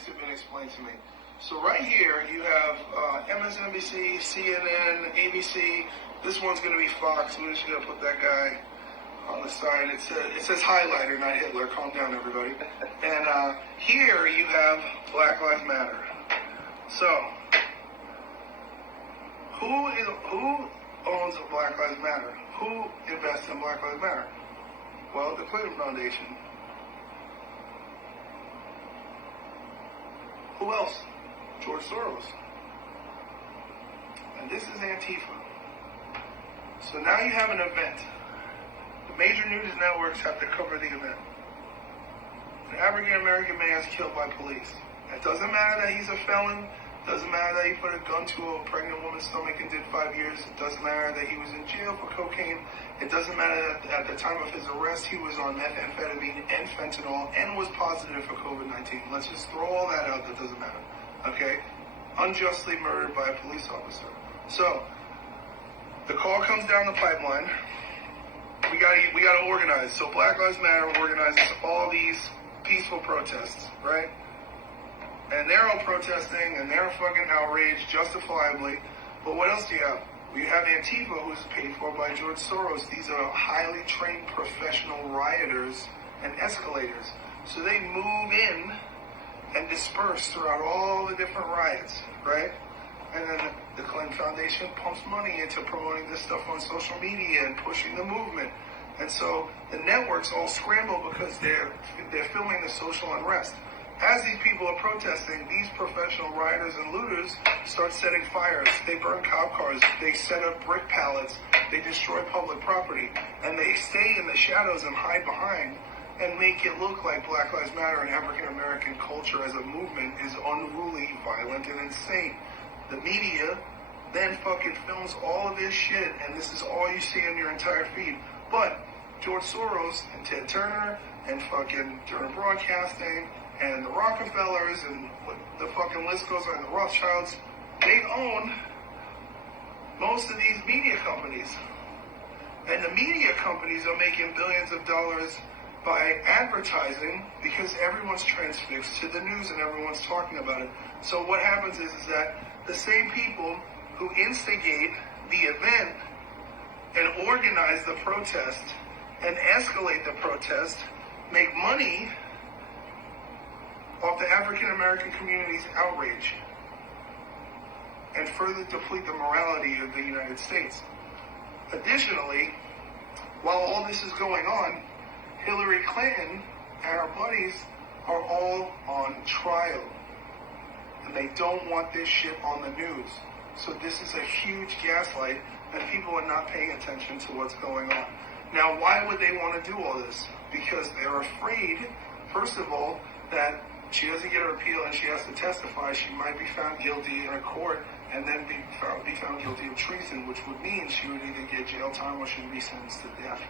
things have been explained to me. So right here, you have MSNBC, CNN, ABC. This one's going to be Fox. We're just going to put that guy on the side. It says highlighter, not Hitler. Calm down, everybody. And here you have Black Lives Matter. So, who owns Black Lives Matter? Who invests in Black Lives Matter? Well, the Clinton Foundation. Who else? George Soros. And this is Antifa. So now you have an event. The major news networks have to cover the event. An African-American man is killed by police. It doesn't matter that he's a felon. It doesn't matter that he put a gun to a pregnant woman's stomach and did 5 years. It doesn't matter that he was in jail for cocaine. It doesn't matter that at the time of his arrest, he was on methamphetamine and fentanyl and was positive for COVID-19. Let's just throw all that out. That doesn't matter. Okay? Unjustly murdered by a police officer. So, the call comes down the pipeline. We gotta organize. So Black Lives Matter organizes all these peaceful protests, right? And they're all protesting, and they're fucking outraged, justifiably. But what else do you have? We have Antifa, who's paid for by George Soros. These are highly trained professional rioters and escalators. So they move in and disperse throughout all the different riots, right? And then the Clinton Foundation pumps money into promoting this stuff on social media and pushing the movement. And so the networks all scramble because they're filming the social unrest. As these people are protesting, these professional rioters and looters start setting fires. They burn cop cars. They set up brick pallets. They destroy public property. And they stay in the shadows and hide behind and make it look like Black Lives Matter and African-American culture as a movement is unruly, violent, and insane. The media then fucking films all of this shit, and this is all you see on your entire feed. But George Soros and Ted Turner and fucking Turner Broadcasting and the Rockefellers and the fucking list goes on, the Rothschilds, they own most of these media companies. And the media companies are making billions of dollars by advertising because everyone's transfixed to the news and everyone's talking about it. So what happens is that the same people who instigate the event and organize the protest and escalate the protest make money off the African-American community's outrage and further deplete the morality of the United States. Additionally, while all this is going on, Hillary Clinton and her buddies are all on trial. And they don't want this shit on the news. So this is a huge gaslight, and people are not paying attention to what's going on. Now, why would they want to do all this? Because they're afraid, first of all, that she doesn't get her appeal and she has to testify. She might be found guilty in a court and then be found guilty of treason, which would mean she would either get jail time or she'd be sentenced to death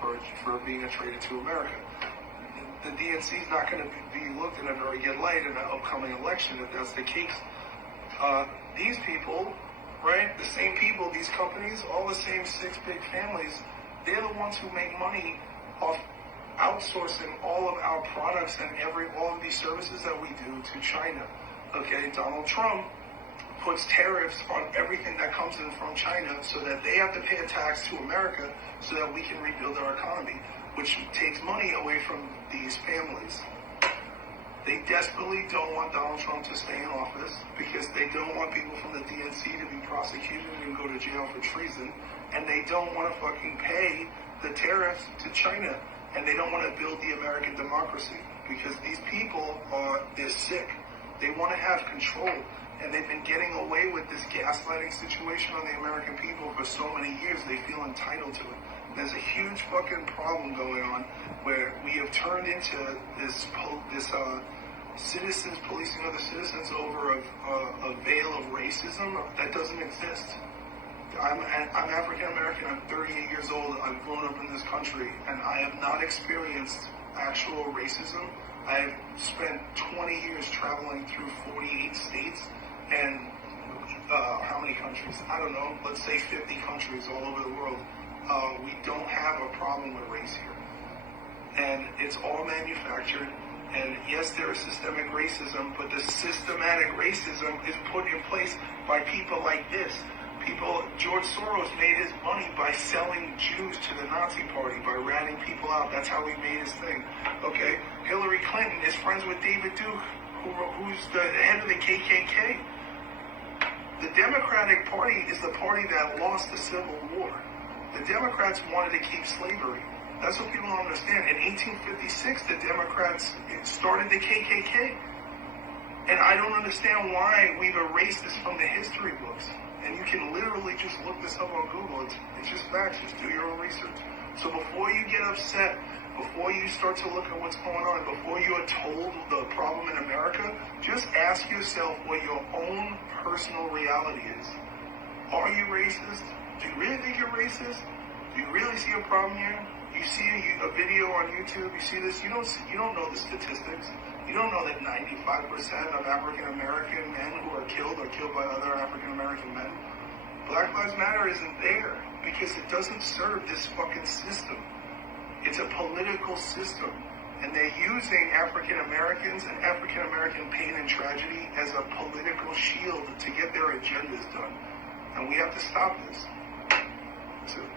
for being a traitor to America. The DNC is not going to be looked in a very good light in an upcoming election if that's the case. These people, right, the same people, these companies, all the same six big families, they're the ones who make money off outsourcing all of our products and all of these services that we do to China. Okay, Donald Trump puts tariffs on everything that comes in from China so that they have to pay a tax to America so that we can rebuild our economy, which takes money away from these families. They desperately don't want Donald Trump to stay in office because they don't want people from the DNC to be prosecuted and go to jail for treason, and they don't want to fucking pay the tariffs to China, and they don't want to build the American democracy because they're sick. They want to have control, and they've been getting away with this gaslighting situation on the American people for so many years. They feel entitled to it. There's a huge fucking problem going on where we have turned into this citizens policing other citizens over a veil of racism that doesn't exist. I'm African American. I'm 38 years old. I've grown up in this country, and I have not experienced actual racism. I have spent 20 years traveling through 48 states and how many countries? I don't know. Let's say 50 countries all over the world. We don't have a problem with race here. And it's all manufactured, And yes, there is systemic racism, but the systematic racism is put in place by people like this. George Soros made his money by selling Jews to the Nazi Party, by ratting people out. That's how he made his thing. Okay? Hillary Clinton is friends with David Duke, who's the head of the KKK. The Democratic Party is the party that lost the Civil War. The Democrats wanted to keep slavery. That's what people don't understand. In 1856, the Democrats started the KKK. And I don't understand why we've erased this from the history books. And you can literally just look this up on Google. It's just facts. Just do your own research. So before you get upset, before you start to look at what's going on, before you are told the problem in America, just ask yourself what your own personal reality is. Are you racist? Do you really think you're racist? Do you really see a problem here? You see a video on YouTube, you see this, you don't know the statistics. You don't know that 95% of African American men who are killed by other African American men. Black Lives Matter isn't there because it doesn't serve this fucking system. It's a political system. And they're using African Americans and African American pain and tragedy as a political shield to get their agendas done. And we have to stop this. That's it.